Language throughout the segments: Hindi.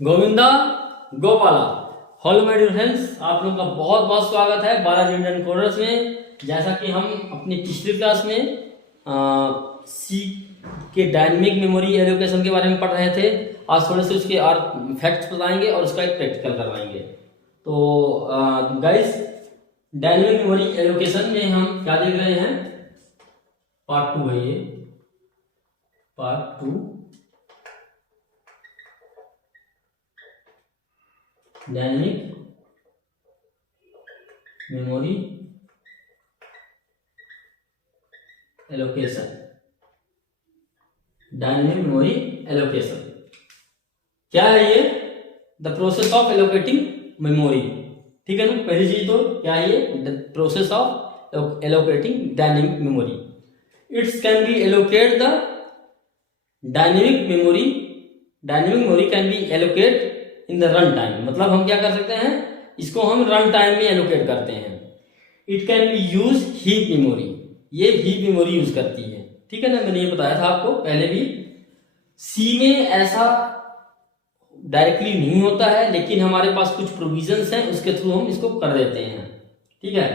Govinda Gopala. Hello my dear friends, आप लोगों का बहुत बहुत स्वागत है बालाजी इंडियन कोडर्स में। जैसा कि हम अपनी पिछली क्लास में सी के डायनेमिक मेमोरी एलोकेशन के बारे में पढ़ रहे थे। आज थोड़े से उसके और फैक्ट्स बताएंगे और उसका एक प्रैक्टिकल करवाएंगे। तो गाइस, डायनेमिक मेमोरी एलोकेशन में हम क्या देख रहे हैं? पार्ट 2 है ये, part 2 dynamic memory allocation. Dynamic memory allocation क्या है? ये the process of allocating memory. ठीक है ना? पहली चीज तो क्या है? ये the process of allocating dynamic memory. It's can be allocate the dynamic memory. Dynamic memory can be allocate in the run time. मतलब हम क्या कर सकते हैं? इसको हम रन टाइम में एलोकेट करते हैं। It can be use heap memory. ये हीप मेमोरी यूज करती है। ठीक है ना? मैंने ये बताया था आपको पहले भी। सी में ऐसा डायरेक्टली नहीं होता है, लेकिन हमारे पास कुछ प्रोविजंस हैं, उसके थ्रू हम इसको कर देते हैं। ठीक है।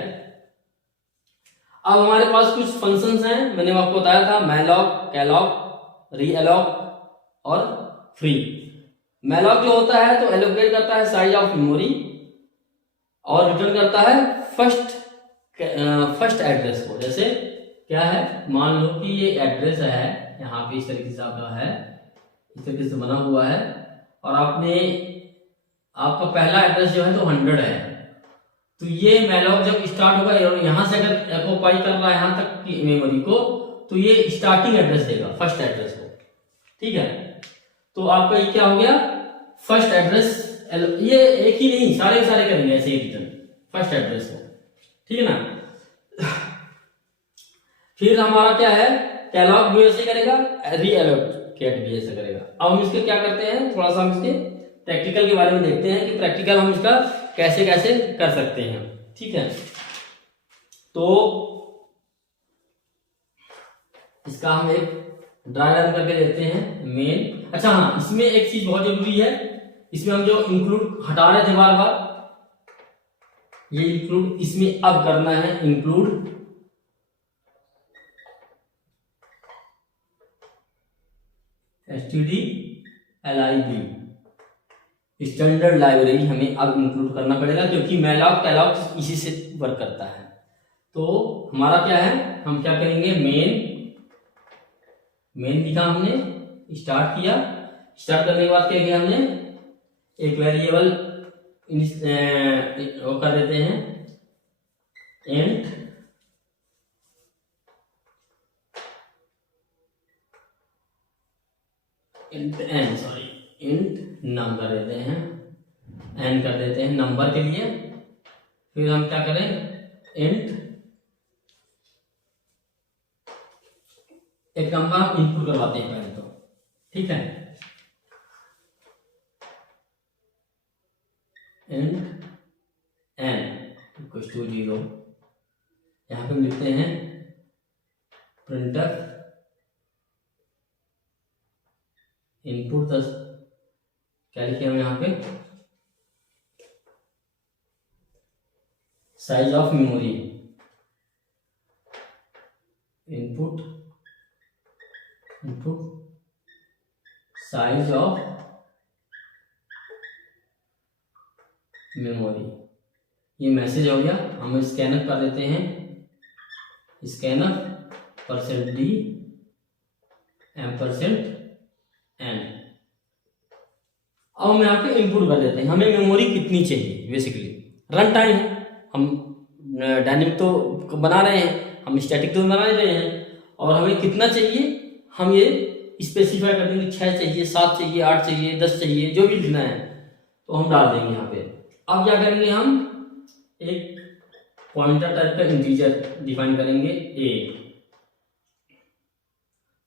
अब हमारे पास कुछ फंक्शंस हैं, मैंने आपको बताया था मैलॉक, कैलॉक, रीएलॉक और फ्री। मैलॉक जो होता है तो एलोकेट करता है साइज ऑफ मेमोरी और रिटर्न करता है फर्स्ट एड्रेस को। जैसे क्या है, मान लो कि ये एड्रेस है, यहाँ पे इस तरीके से आपका है, इस तरीके से बना हुआ है, और आपका पहला एड्रेस जो है तो 100 है। तो ये मैलॉक जब स्टार्ट होगा, यहाँ से अगर ऑक्युपाई कर रहा है यहाँ तक की मेमोरी को, तो ये स्टार्टिंग एड्रेस देगा, फर्स्ट एड्रेस को। ठीक है। तो आपका ये क्या हो गया? First address. ये एक ही नहीं, सारे करेंगे ऐसे ही रिटर्न फर्स्ट एड्रेस को। ठीक है ना? फिर हमारा क्या है? कैलॉग भी ऐसे करेगा, रीएलोकेट भी ऐसे करेगा। अब हम इसके क्या करते हैं, थोड़ा सा हम इसके प्रैक्टिकल के बारे में देखते हैं कि प्रैक्टिकल हम इसका कैसे कैसे कर सकते हैं। ठीक है। तो इसका हम एक ड्राई रन करके देते हैं मेन। अच्छा हाँ, इसमें एक चीज बहुत जरूरी है, इसमें हम जो इंक्लूड हटा रहे थे बार बार, ये इंक्लूड इसमें अब करना है। इंक्लूड stdlib, स्टैंडर्ड लाइब्रेरी हमें अब इंक्लूड करना पड़ेगा, क्योंकि मैलॉक कैलॉक इसी से वर्क करता है। तो हमारा क्या है, हम क्या करेंगे? मेन लिखा हमने, स्टार्ट किया। स्टार्ट करने के बाद क्या किया हमने? एक वेरिएबल वो कर देते हैं, इंट नम कर देते हैं, एन कर देते हैं नंबर के लिए। फिर हम क्या करें? इंट एक नंबर हम इनपुट करवाते हैं पहले तो। ठीक है। Int n equals to 0। यहां पे हम लिखते हैं प्रिंटर इनपुट 10। क्या लिखे हम यहाँ पे? Size of memory. Input size of memory. ये मैसेज हो गया। हम स्कैनर कर देते हैं, स्कैनर %d %n। अब हम यहाँ पे इनपुट कर देते हैं हमें मेमोरी कितनी चाहिए। बेसिकली रन टाइम है, हम डायनेमिक तो बना रहे हैं, हम स्टैटिक तो बना रहे हैं, और हमें कितना चाहिए हम ये स्पेसिफाई कर देंगे। 6 चाहिए, 7 चाहिए, 8 चाहिए, 10 चाहिए, जो भी लिखना है तो हम डाल देंगे यहाँ पे। अब क्या करेंगे? हम एक पॉइंटर टाइप का इंटीजर डिफाइन करेंगे a।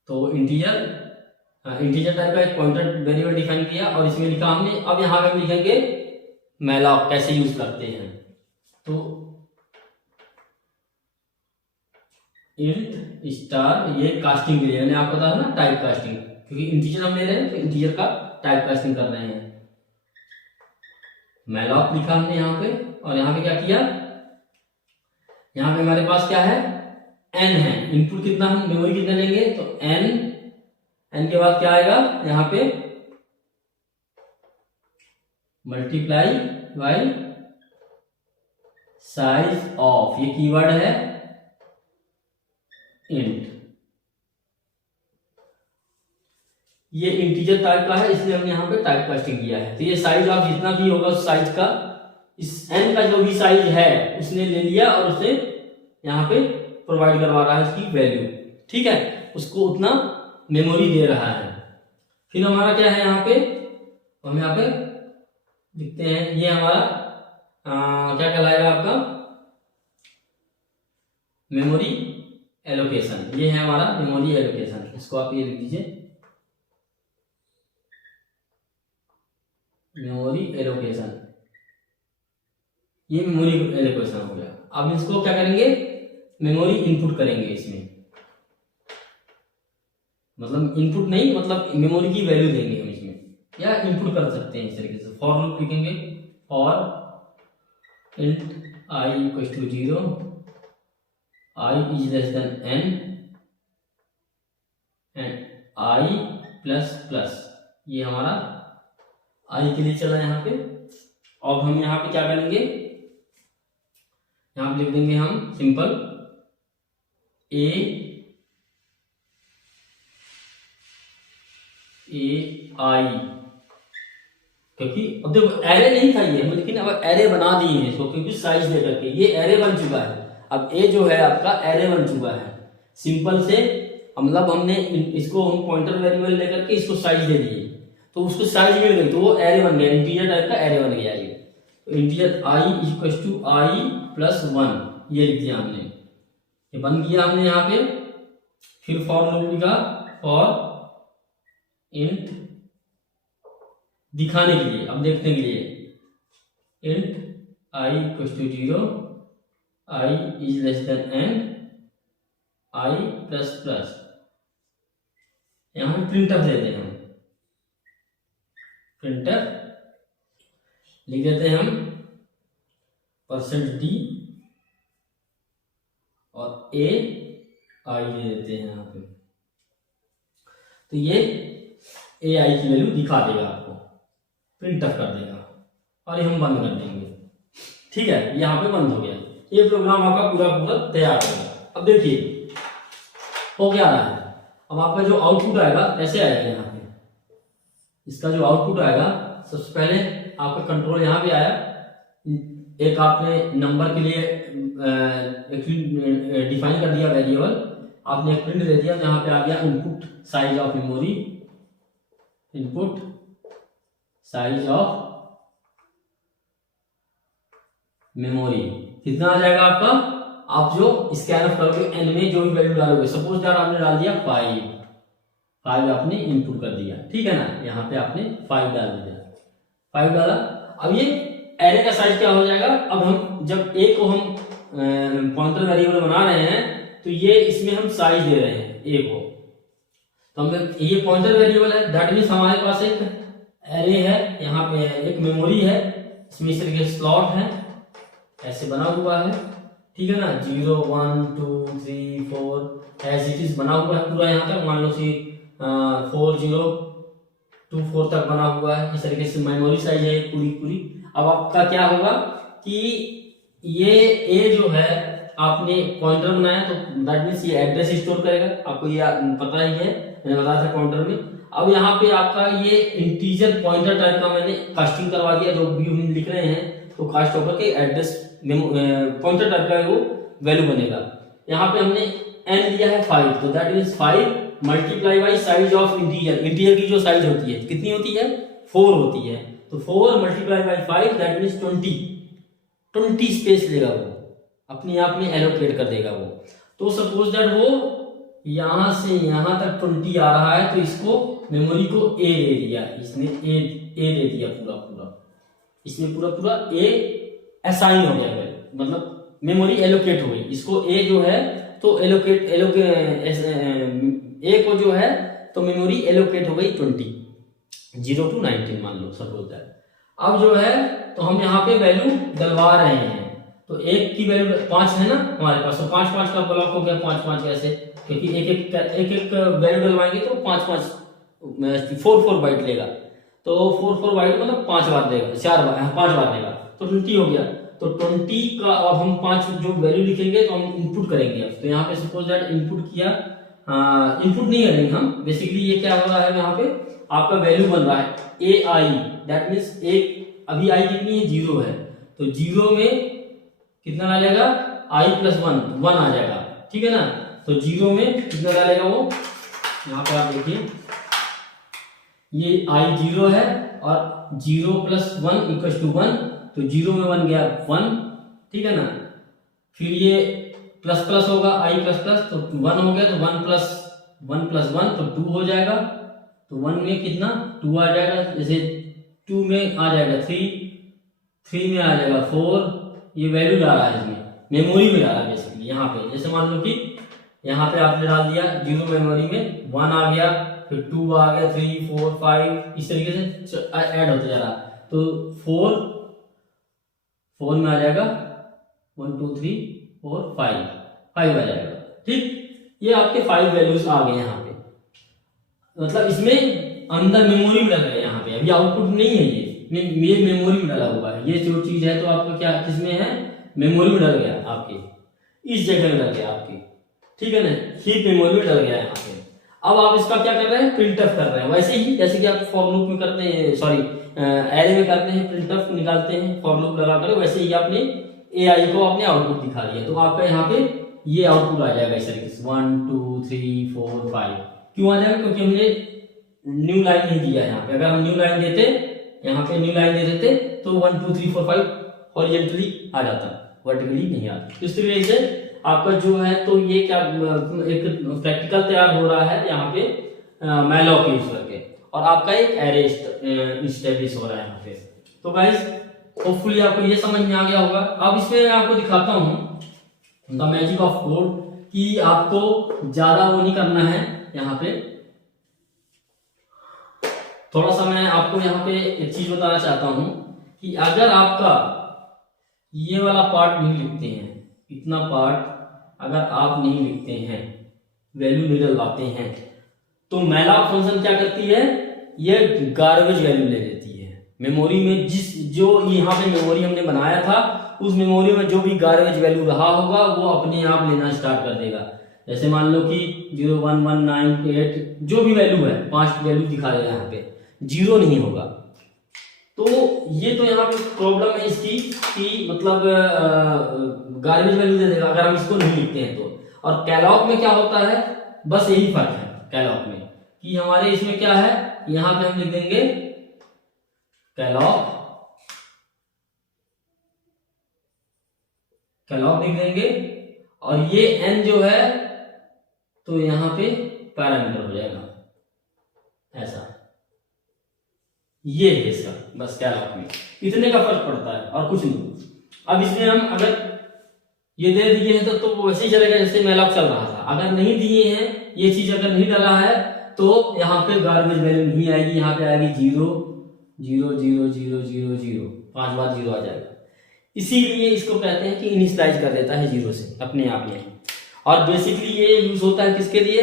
तो इंटीजर टाइप का एक पॉइंटर वेरिएबल डिफाइन किया, और इसमें लिखा हमने। अब यहाँ पे हम लिखेंगे मैलॉक कैसे यूज करते हैं। तो इंट स्टार, ये कास्टिंग के लिए आपको बताया ना, टाइप कास्टिंग, क्योंकि इंटीजर हम ले रहे हैं तो इंटीजर का टाइप कास्टिंग कर रहे हैं। मैलॉक लिखा हमने यहाँ पे, और यहाँ पे क्या किया, यहाँ पे हमारे पास क्या है, n है, इनपुट कितना हम मेमोरी कितना लेंगे, तो n के बाद क्या आएगा यहाँ पे मल्टीप्लाई बाई साइज ऑफ, ये कीवर्ड है इंट, ये इंटीजर टाइप का है इसलिए हमने यहाँ पे टाइप कास्टिंग किया है। तो ये साइज ऑफ जितना भी होगा उस साइज का, इस n का जो भी साइज है उसने ले लिया और उसे यहाँ पे प्रोवाइड करवा रहा है उसकी वैल्यू, ठीक है, उसको उतना मेमोरी दे रहा है। फिर हमारा क्या है यहाँ पे, हम यहाँ पे लिखते हैं, ये हमारा क्या कहलाएगा आपका मेमोरी एलोकेशन, ये है हमारा मेमोरी एलोकेशन, इसको आप ये लिख दीजिए मेमोरी एलोकेशन, ये मेमोरी एलोकेशन हो गया। अब इसको क्या करेंगे, मेमोरी इनपुट करेंगे इसमें, मतलब इनपुट नहीं, मतलब मेमोरी की वैल्यू देंगे हम इसमें, या इनपुट कर सकते हैं इस तरीके से। फॉर लूप लिखेंगे, for int i equals to 0, i is less than n and i plus plus, ये हमारा आई के लिए चला यहाँ पे। अब हम यहाँ पे क्या करेंगे, यहाँ पे लिख देंगे हम सिंपल ए आई, क्योंकि अब देखो एरे नहीं था ये, लेकिन अब एरे बना दिए हैं इसको, क्योंकि साइज दे करके ये एरे बन चुका है। अब ए जो है आपका एरे बन चुका है सिंपल से, मतलब हमने इसको हम पॉइंटर वेरिएबल लेकर के इसको साइज दे दिए, तो उसको साइज मिल गई तो वो एरे बन गया, इंटीजर टाइप का एरे बन गया ये। तो integer i equals to i plus 1, ये लिख दिया हमने, ये बन गया हमने यहाँ पे। फिर फॉर लूप लिखा, फॉर इंट दिखाने के लिए, अब देखने के लिए, int i equals to 0, i is less than n, i plus plus, यहाँ प्रिंटफ देते हैं हम, प्रिंटफ लिख देते हैं हम %d और a आई दे देते हैं यहाँ पे। तो ये ए आई की वैल्यू दिखा देगा आपको, प्रिंटफ कर देगा, और ये हम बंद कर देंगे, ठीक है, यहाँ पे बंद हो गया, ये प्रोग्राम आपका पूरा पूरा तैयार हो गया। अब देखिए हो क्या रहा है, अब आपका जो आउटपुट आएगा ऐसे आएगा, यहाँ पे इसका जो आउटपुट आएगा, सबसे पहले आपका कंट्रोल यहाँ पे आया, एक आपने नंबर के लिए डिफाइन कर दिया वेरिएबल, आपने एक प्रिंट दे दिया, यहाँ पे आ गया input size of memory, input size of memory कितना आ जाएगा आपका, आप जो स्कैन ऑफ करोगे एन में जो भी वैल्यू डालोगे, सपोज दैट आपने डाल दिया 5 आपने इनपुट कर दिया, ठीक है ना, यहाँ पे आपने 5 डाल दिया, 5 डाला। अब ये एरे का साइज क्या हो जाएगा, अब हम जब ए को हम पॉइंटर वेरिएबल बना रहे हैं तो ये इसमें हम साइज दे रहे हैं ए को, तो हम ये पॉइंटर वेरिएबल है, दैट मीन्स हमारे पास एक एरे है, यहाँ पे एक मेमोरी है, इसमें इस तरीके से स्लॉट है ऐसे बना हुआ है, ठीक है ना, 0 1 2 3 4 ऐसे चीज बना हुआ है पूरा, यहाँ तक मान लो सी 4 0 2 4 तक बना हुआ है, इस तरीके से मेमोरी साइज है पूरी पूरी। अब आपका क्या होगा कि ये ए जो है आपने पॉइंटर बनाया, तो दैट मीन्स ये एड्रेस स्टोर करेगा, आपको ये पता ही है, मैंने बताया था काउंटर में। अब यहाँ पे आपका ये इंटीजर पॉइंटर टाइप का मैंने कास्टिंग करवा दिया, जो भी हम लिख रहे हैं तो कास्ट होकर के एड्रेस पॉइंटर टाइप का वो वैल्यू बनेगा। यहाँ पे हमने n दिया है 5, तो that means 5 multiply by size of integer, integer की जो साइज होती है कितनी होती है 4 होती है, तो 4 multiply by 5 that means 20 space लेगा वो, अपने आप में एलोकेट कर देगा वो। तो सपोज दैट वो यहां से यहां तक 20 आ रहा है, तो इसको मेमोरी को ए दे दिया, इसने ए दे दिया पूरा पूरा, इसमें पूरा पूरा ए असाइन हो गया, मतलब मेमोरी एलोकेट हो गई, इसको ए जो है तो एलोकेट ए को जो है तो मेमोरी एलोकेट हो गई 20 0 to 19 मान लो सपोज दैट। अब जो है तो हम यहाँ पे वैल्यू डलवा रहे हैं, तो एक की वैल्यू 5 है ना हमारे पास, तो 5 5 का ब्लॉक हो गया, 5 5 कैसे, क्योंकि एक वैल्यू डलवाएंगे तो 5 5 4 4 बाइट लेगा, तो 4 4 बाइट मतलब 5 बार देगा, 5 बार देगा, तो 20 हो गया। तो 20 का अब हम 5 जो वैल्यू लिखेंगे तो हम इनपुट करेंगे। अब तो यहाँ पे सपोज दैट इनपुट किया, इनपुट नहीं करेंगे हम, बेसिकली ये क्या हो रहा है यहाँ पे आपका वैल्यू बन रहा है ए आई, दैट मीन्स एक, अभी आई कितनी है 0 है, तो 0 में कितना डालेगा आई प्लस 1 1 आ जाएगा, ठीक है ना। तो 0 में कितना डालेगा वो, यहाँ पे आप देखिए ये आई 0 है और 0 प्लस 1 इक्वल टू 1, तो 0 में 1 गया 1, ठीक है ना। फिर ये प्लस प्लस होगा आई प्लस प्लस, तो 1 हो गया, तो 1 प्लस 1 तो 2 हो जाएगा, तो 1 में कितना 2 आ जाएगा, जैसे 2 में आ जाएगा 3 में आ जाएगा 4, ये वैल्यू डाला है इसमें, मेमोरी में डाला बेसिकली। यहाँ पे जैसे मान लो कि यहाँ पे आपने डाल दिया 0 मेमोरी में 1 आ गया, फिर 2 आ गया, 3 4 5 इस तरीके से ऐड होता जा रहा, तो 4 में आ जाएगा 1 2 3 4 5 5 आ जाएगा, ठीक। ये आपके 5 वैल्यूज आ गए यहाँ पे, मतलब इसमें अंदर मेमोरी में डाला है, यहाँ पे अभी आउटपुट नहीं है, ये मेमोरी में डाला हुआ है, ये जो चीज है तो आपका क्या किसमें है, मेमोरी में डल गया आपके, इस जगह में डल गया आपकी, ठीक है ना, हीप मेमोरी में डल गया है यहाँ पे। अब आप इसका क्या कर रहे हैं, प्रिंटफ कर रहे हैं, वैसे ही जैसे कि आप फॉर लूप में करते हैं, सॉरी एरे में करते हैं, प्रिंटफ निकालते हैं फॉर लूप लगा कर, वैसे ही आपने एआई को आपने आउटपुट दिखा दिया, तो आपका यहाँ पे ये आउटपुट आ जाएगा इस तरीके से 1 2 3 4 5। क्यों आ जाएगा, क्योंकि हमने न्यू लाइन नहीं दिया है यहाँ पे, अगर हम न्यू लाइन देते, यहाँ पे न्यू लाइन दे देते तो 1 2 3 4 5 हॉरिजॉन्टली आ जाता, वर्टिकली नहीं आता। इस तरीके से आपका जो है तो ये क्या एक प्रैक्टिकल तैयार हो रहा है यहाँ पे मैलॉक यूज करके, और आपका एक एरे इस्टेब्लिश हो रहा है यहाँ पे। तो गाइस होपफुली आपको ये समझ में आ गया होगा। अब इसमें मैं आपको दिखाता हूँ द मैजिक ऑफ कोड, कि आपको ज्यादा वो नहीं करना है यहाँ पे। थोड़ा सा मैं आपको यहाँ पे एक चीज बताना चाहता हूँ कि अगर आपका ये वाला पार्ट नहीं लिखते हैं, इतना पार्ट अगर आप नहीं लिखते हैं, वैल्यू नहीं डलवाते हैं, तो मैलॉक फंक्शन क्या करती है, ये गार्बेज वैल्यू ले लेती है मेमोरी में। जो यहाँ पे मेमोरी हमने बनाया था, उस मेमोरी में जो भी गार्बेज वैल्यू रहा होगा वो अपने आप लेना स्टार्ट कर देगा। जैसे मान लो कि 0 1 1 9 8 जो भी वैल्यू है, 5 वैल्यू दिखा रहे हैं यहाँ पे, 0 नहीं होगा। तो ये तो यहाँ पे प्रॉब्लम है इसकी कि मतलब गार्बेज वैल्यू दे देगा अगर हम इसको नहीं लिखते हैं तो। और कैलॉग में क्या होता है, बस यही फर्क है कैलॉग में, कि हमारे इसमें क्या है, यहाँ पे हम लिख देंगे कैलॉग लिख देंगे, और ये n जो है तो यहाँ पे पैरामीटर हो जाएगा ऐसा, ये है इसका बस कैलॉग में इतने का फर्क पड़ता है और कुछ नहीं। अब इसमें हम अगर ये दे दिए हैं तो वैसे ही चलेगा जैसे मैलॉक चल रहा था। अगर नहीं दिए हैं, ये चीज अगर नहीं डाला है, तो यहाँ पे गार्बेज वैल्यू नहीं आएगी, यहाँ पे आएगी 0 0 0 0 0 0, 5 बार 0 आ जाएगा। इसीलिए इसको कहते हैं कि इनिशियलाइज कर देता है 0 से अपने आप ही। और बेसिकली ये यूज होता है किसके लिए,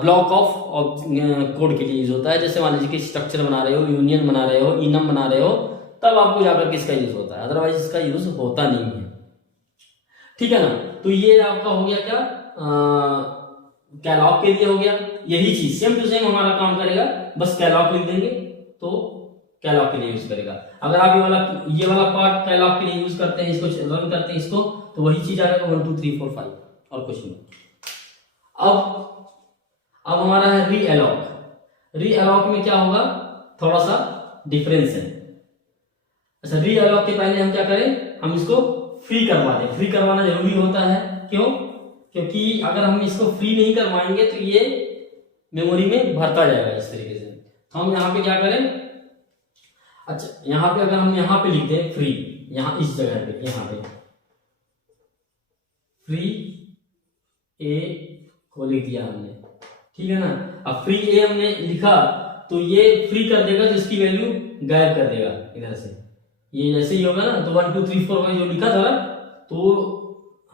ब्लॉक ऑफ कोड के लिए यूज होता है। जैसे मान लीजिए कि स्ट्रक्चर बना रहे हो, यूनियन बना रहे हो, इनम बना रहे हो, तब आपको जाकर किसका यूज होता है, अदरवाइज इसका यूज होता नहीं है, ठीक है ना। तो ये आपका हो गया क्या, कैलॉग के लिए हो गया। यही चीज सेम टू सेम हमारा काम करेगा, बस कैलॉग लिख देंगे तो कैलॉग के लिए यूज करेगा। अगर आप ये वाला पार्ट कैलॉग के लिए यूज करते हैं, इसको रन करते हैं इसको, तो वही चीज आएगा 1 2 3 4 5 और कुछ नहीं। अब हमारा है री अलॉक में क्या होगा, थोड़ा सा डिफरेंस है। अच्छा, री अलॉक के पहले हम क्या करें, हम इसको फ्री करवा दें। फ्री करवाना जरूरी होता है, क्यों, क्योंकि अगर हम इसको फ्री नहीं करवाएंगे तो ये मेमोरी में भरता जाएगा इस तरीके से। तो हम यहाँ पे क्या करें, अच्छा यहाँ पे अगर हम यहाँ पे लिख दें फ्री, यहाँ इस जगह पे, यहाँ पे फ्री ए को लिख दिया हमने, ठीक है ना। अब फ्री ए हमने लिखा तो ये फ्री कर देगा, तो इसकी वैल्यू गायब कर देगा इधर से। ये जैसे ही होगा ना, तो 1 2 3 4 जो लिखा था, तो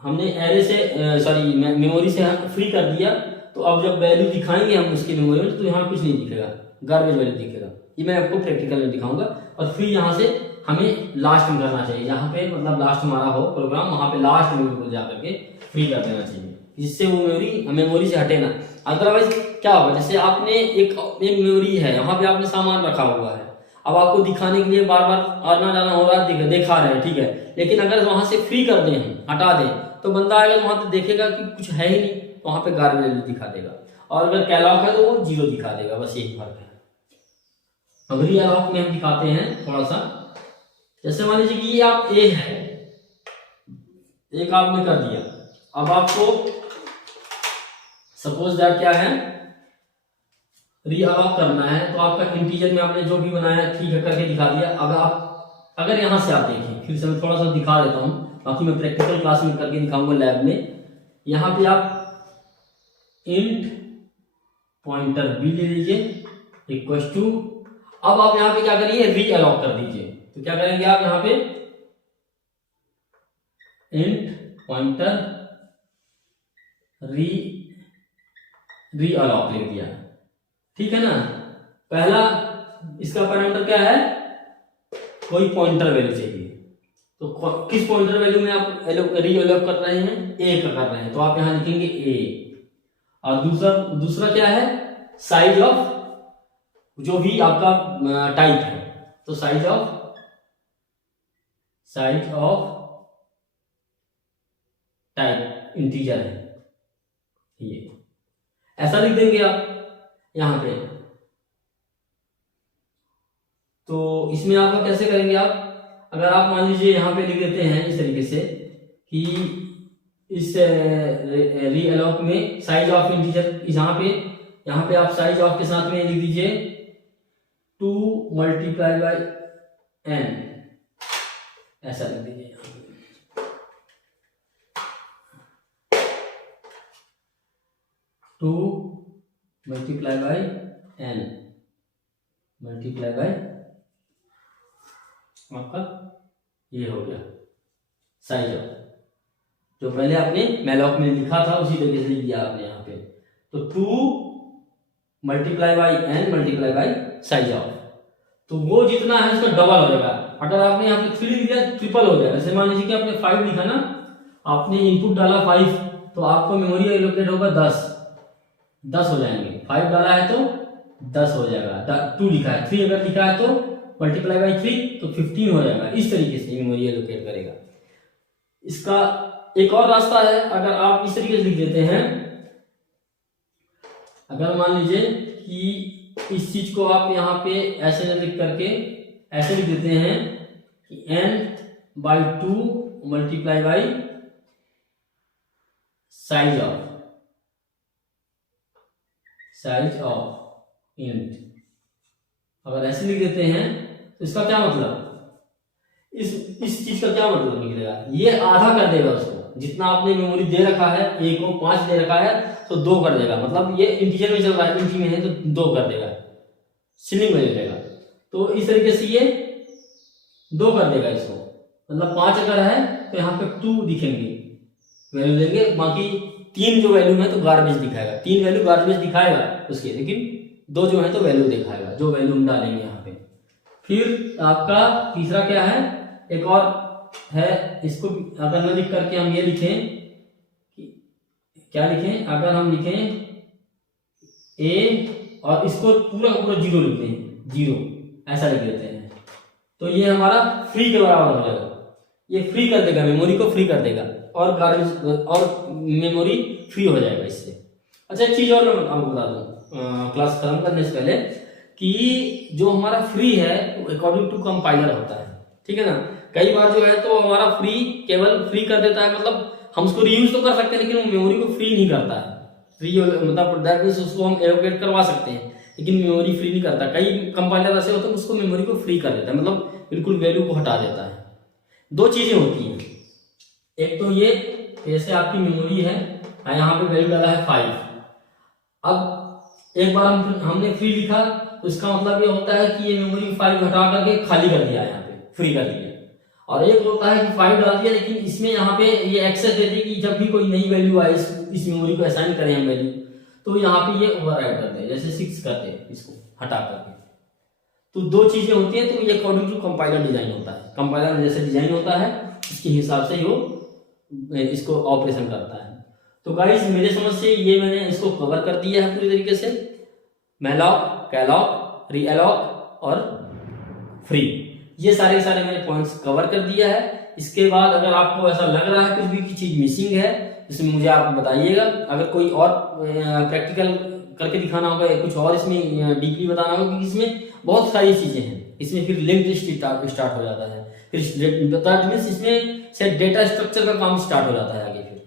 हमने एरे से सॉरी मेमोरी से फ्री कर दिया, तो अब जब वैल्यू दिखाएंगे हम उसकी मेमोरी में, तो यहाँ कुछ नहीं दिखेगा, गार्बेज वैल्यू दिखेगा। ये मैं आपको प्रैक्टिकल में दिखाऊंगा। और फ्री यहाँ से हमें लास्ट में करना चाहिए, जहाँ पे मतलब लास्ट हमारा हो प्रोग्राम, वहाँ पे लास्ट मेमोरी को जाकर के फ्री कर देना चाहिए, जिससे वो मेमोरी से हटे ना। अदरवाइज क्या होगा, जैसे आपने एक मेमोरी है, वहाँ पे आपने सामान रखा हुआ है, अब आपको दिखाने के लिए बार बार आना जाना हो रहा है, दिखा रहे हैं, ठीक है, लेकिन अगर वहां से फ्री कर दें, हम हटा दें, तो बंदा आएगा वहां पे देखेगा कि कुछ है ही नहीं, वहां पे गार्बेज दिखा देगा। और अगर कैलॉग है तो वो 0 दिखा देगा, बस यही फर्क है। अब रीअलॉक में हम दिखाते हैं थोड़ा सा। जैसे मान लीजिए कि ये आप ए है, एक आपने कर दिया, अब आपको सपोज दैट क्या है, रीअलॉक करना है, तो आपका इंटीजर में आपने जो भी बनाया ठीक है करके दिखा दिया। अब आप अगर यहां से आप देखिए, फिर से मैं थोड़ा सा दिखा देता हूं, बाकी मैं प्रैक्टिकल क्लास में करके दिखाऊंगा लैब में। यहां पे आप इंट पॉइंटर बी ले लीजिए इक्वल टू, अब आप यहां पे क्या करिए, रीअलॉक कर दीजिए। तो क्या करेंगे आप यहां पे इंट पॉइंटर रीअलॉक लिख दिया, ठीक है ना। पहला इसका पैरामीटर क्या है, कोई पॉइंटर वैल्यू चाहिए, तो किस पॉइंटर वैल्यू में आप रीअलॉक कर रहे हैं, ए का कर रहे हैं, तो आप यहां लिखेंगे ए। और दूसरा क्या है, साइज ऑफ जो भी आपका टाइप है, तो साइज ऑफ टाइप इंटीजर है, ये ऐसा लिख देंगे आप यहां पे। तो इसमें आपका कैसे करेंगे आप, अगर आप मान लीजिए यहां पे लिख देते हैं इस तरीके से कि इस रीअलॉक में साइज ऑफ इंटीजर, यहां पे आप साइज ऑफ के साथ में लिख दीजिए 2 × n, ऐसा लिख दीजिए। 2 × n मल्टीप्लाई आपका ये हो गया साइज ऑफ, जो पहले आपने मैलॉक में लिखा था उसी तरीके से लिख दिया आपने यहाँ पे। तो 2 × n × साइज ऑफ, तो वो जितना है उसका डबल हो जाएगा। अगर आपने यहाँ पे 3 लिख दिया, ट्रिपल हो जाएगा। जैसे मान लीजिए कि आपने 5 लिखा ना, आपने इनपुट डाला 5, तो आपको मेमोरी एलोकेट होगा 10 हो जाएंगे। 5 डाला है तो 10 हो जाएगा। 2 लिखा है, 3 अगर लिखा है तो मल्टीप्लाई 3 तो 15 हो जाएगा। इस तरीके से मेमोरी एलोकेट करेगा। इसका एक और रास्ता है, अगर आप इस तरीके से लिख देते हैं, अगर मान लीजिए कि इस चीज को आप यहाँ पे ऐसे लिख करके ऐसे लिख देते हैं कि n/2 multiply size of int, अगर ऐसे लिख देते हैं तो इसका क्या मतलब, इस चीज का क्या मतलब निकलेगा, ये आधा कर देगा उसको, जितना आपने मेमोरी दे रखा है, ए को 5 दे रखा है तो 2 कर देगा। मतलब ये इंटीजर में चल रहा है, इंटी में है तो 2 कर देगा, सीलिंग में लेगा। तो इस तरीके से ये 2 कर देगा इसको, मतलब 5 अगर है तो यहाँ पे 2 दिखेंगे वैल्यू देंगे, बाकी 3 जो वैल्यू है तो गार्बेज दिखाएगा। 3 वैल्यू गार्बेज दिखाएगा उसके, लेकिन 2 जो है तो वैल्यू दिखाएगा, जो वैल्यू हम डालेंगे यहाँ पे। फिर आपका तीसरा क्या है, एक और है, इसको अगर न लिख करके हम ये लिखें, क्या लिखें, अगर हम लिखें ए और इसको पूरा का पूरा 0 लिखते हैं, 0 ऐसा लिख देते हैं, तो ये हमारा फ्री के बराबर हो जाएगा। ये फ्री कर देगा, मेमोरी को फ्री कर देगा और गार्बेज और मेमोरी फ्री हो जाएगा इससे। अच्छा, एक चीज और मैं आपको बता दूं क्लास खत्म करने से पहले, कि जो हमारा फ्री है अकॉर्डिंग टू कंपाइलर होता है, ठीक है ना। कई बार जो है तो हमारा फ्री केवल फ्री कर देता है, मतलब हम उसको रीयूज तो कर सकते हैं लेकिन वो मेमोरी को फ्री नहीं करता है। फ्री मतलब दैट मींस उसको हम एलोकेट करवा सकते हैं लेकिन मेमोरी फ्री नहीं करता। कई कंपाइलर ऐसे होते हैं उसको मेमोरी को फ्री कर देता है, मतलब बिल्कुल वैल्यू को हटा देता है। 2 चीजें होती हैं, एक तो ये जैसे आपकी मेमोरी है, यहाँ पे वैल्यू डाला है 5, अब एक बार हमने फ्री लिखा तो इसका मतलब ये होता है कि ये मेमोरी 5 हटा करके खाली कर दिया, यहाँ पे फ्री कर दिया। और एक होता है कि 5 डाल दिया, लेकिन इसमें यहाँ पे ये एक्सेस देती है कि जब भी कोई नई वैल्यू आए इस मेमोरी को असाइन करें हम वैल्यू, तो यहाँ पे ये ओवरराइड करते हैं, जैसे 6 करते हैं इसको हटा करके। तो दो चीजें होती हैं, तो ये अकॉर्डिंग टू कंपाइलर डिजाइन होता है, कंपाइलर जैसे डिजाइन होता है उसके हिसाब से वो इसको ऑपरेशन करता है। तो गाइस मेरे समझ से ये मैंने इसको कवर कर दिया है पूरी तरीके से, मैलॉक, कैलॉक, रीअलॉक और फ्री, ये सारे मैंने पॉइंट्स कवर कर दिया है। इसके बाद अगर आपको ऐसा लग रहा है कुछ भी की चीज मिसिंग है, इसमें मुझे आप बताइएगा। अगर कोई और प्रैक्टिकल करके दिखाना होगा या कुछ और इसमें डीपली बताना होगा, क्योंकि इसमें बहुत सारी चीजें हैं, इसमें फिर लिंक स्टार्ट हो जाता है, फिर इसमें से डेटा स्ट्रक्चर का काम स्टार्ट हो जाता है आगे फिर।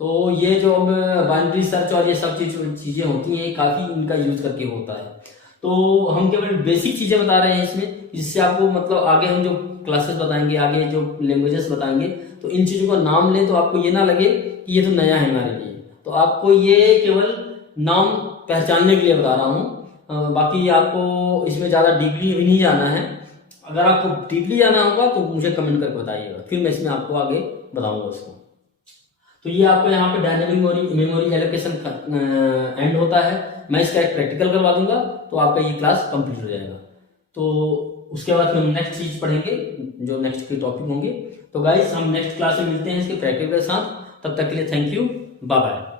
तो ये जो बाइनरी सर्च और ये सब चीजें होती हैं, काफी इनका यूज करके होता है। तो हम केवल बेसिक चीजें बता रहे हैं इसमें, जिससे आपको मतलब आगे हम जो क्लासेस बताएंगे, आगे जो लैंग्वेजेस बताएंगे, तो इन चीजों का नाम लें तो आपको ये ना लगे कि ये तो नया है हमारे लिए। तो आपको ये केवल नाम पहचानने के लिए बता रहा हूँ, बाकी आपको इसमें ज़्यादा डीपली भी नहीं जाना है। अगर आपको डीपली जाना होगा तो मुझे कमेंट करके बताइएगा, फिर मैं इसमें आपको आगे बताऊंगा उसको। तो ये आपको यहाँ पे डायनेमिक मेमोरी एलोकेशन एंड होता है। मैं इसका एक प्रैक्टिकल करवा दूंगा तो आपका ये क्लास कंप्लीट हो जाएगा। तो उसके बाद फिर हम नेक्स्ट चीज पढ़ेंगे, जो नेक्स्ट के टॉपिक होंगे। तो गाइस हम नेक्स्ट क्लास में मिलते हैं इसके प्रैक्टिकल के साथ। तब तक के लिए थैंक यू, बाय बाय।